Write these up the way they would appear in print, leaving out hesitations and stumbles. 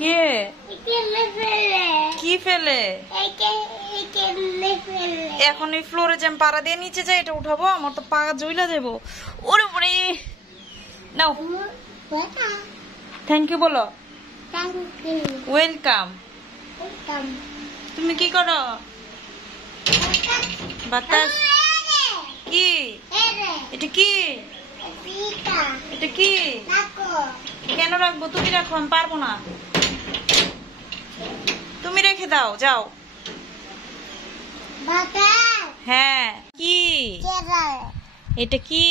কে কি ফেলে? এখন এই ফ্লোরে যে আমি পাড়া দিয়ে নিচে যাই, এটা উঠাবো? আমার তো পা জইলা দেবো। ওরে ওরে, নাও থ্যাংক ইউ বলো। ওয়েলকাম। তুমি কি করো? বাতাস কি? এটা কি? এটা কি? কেন রাখবো? তুমি রাখো, আমি পারবো না। তুমি রেখে দাও, যাও। হ্যাঁ কি এটা? কি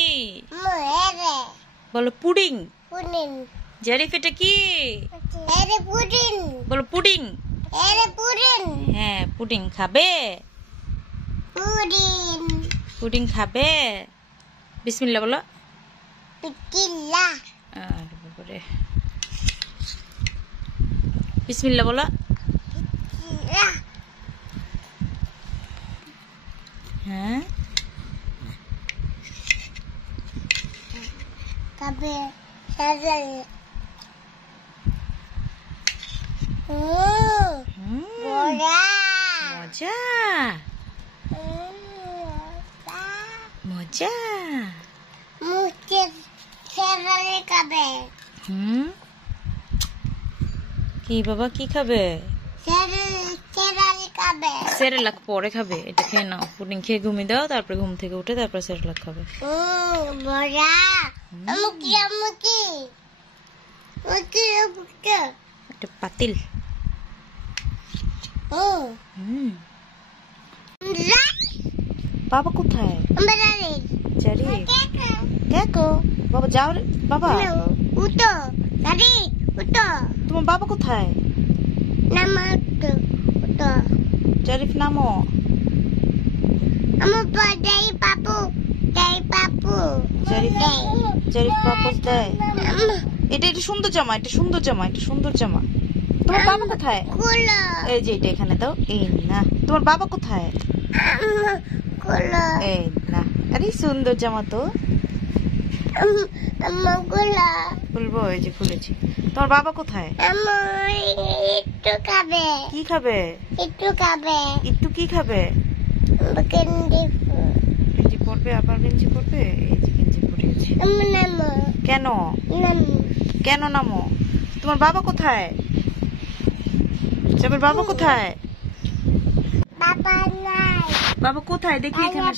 বলো? পুডিং। জারিফ এটা কি বলো? পুডিং। হ্যাঁ পুডিং খাবে? পুডিং খাবে? বিসমিল্লাহ বলো। বিসমিল্লাহ বলো। হ্যাঁ মজা মজা। কি বাবা কি খাবে? সেরেলাক পরে খাবে। এটা খেয়ে নাও, পুডিং খেয়ে ঘুমিয়ে দাও, তারপরে ঘুম থেকে উঠে তারপরে সেরেলাক খাবে। একটা পাতিল। বাবা কোথায়? বাবা যাও রে বাবা। তোমার বাবা কোথায়? জারিফ নামো। জারিফ পাপস দেয়। এটা সুন্দর জামা, এটা সুন্দর জামা, এটা সুন্দর জামা। তোমার বাবা কোথায়? এই যে এটা এখানে দাও। এই না, তোমার বাবা কোথায়? এই না। আরে সুন্দর জামা তো। খুলবো? এই যে খুলেছি। তোমার বাবা কোথায়? কি খাবে? একটু কি খাবে? গেঞ্জি পরবে, আবার গেঞ্জি পরবে। এই যে গেঞ্জি পরিয়েছি। কেন কেন নামো? তোমার বাবা কোথায়? তোমার বাবা কোথায়? বাবা কোথায় দেখি এখানে।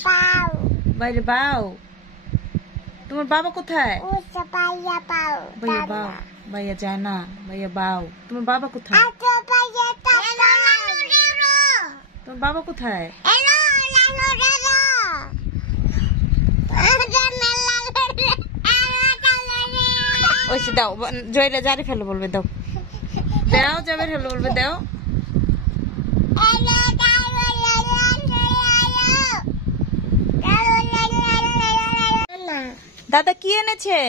বাইরে বাও। তোমার বাবা কোথায়? ভাইয়া বাও। ভাইয়া যায় না, ভাইয়া বাও। তোমার বাবা কোথায়? তোমার বাবা কোথায়? ওইসে দাও। জয়রা জারি ফেলো বলবে, দাও দাও। যাবে ফেলো বলবে, দাও। দাদা কি এনেছে?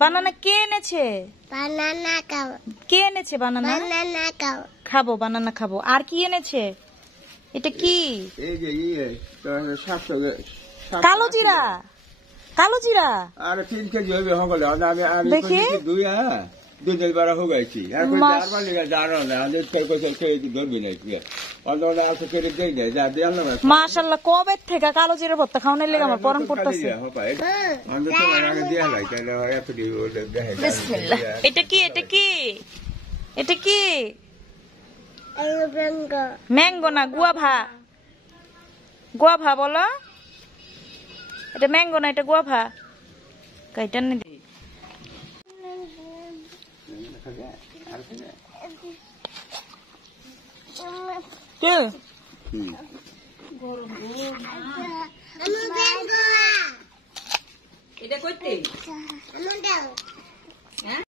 বানানা কে এনেছে? কে এনেছে বানানা? খাবো, বানানা খাবো। আর কি এনেছে? এটা কি? কালো জিরা। কালো জিরা আর 3 কেজি হবে হগলে। দেখি দুধের বাড়া হয়ে গেছি। এখন যারবার লিগা জানো না, আমি খেয়ে ধরবি না কি। অন্তত আছে করে দেই না, যা দিয়ে আনলাম। মাশাআল্লাহ, কবে থেকে কালো জিরা ভর্তা খাওয়ানোর লেগে আমার পরন পড়তেছে। অন্তত আগে দিয়ে লাই তাহলে এত দি ওটা দেখে। বিসমিল্লাহ। এটা কি? এটা কি? এটা কি? ম্যাঙ্গো না, গুয়াভা। গুয়াভা বলো। এটা ম্যাঙ্গো না, এটা গুয়াভা। কাইটা নে দি। কে? এটা কইতে?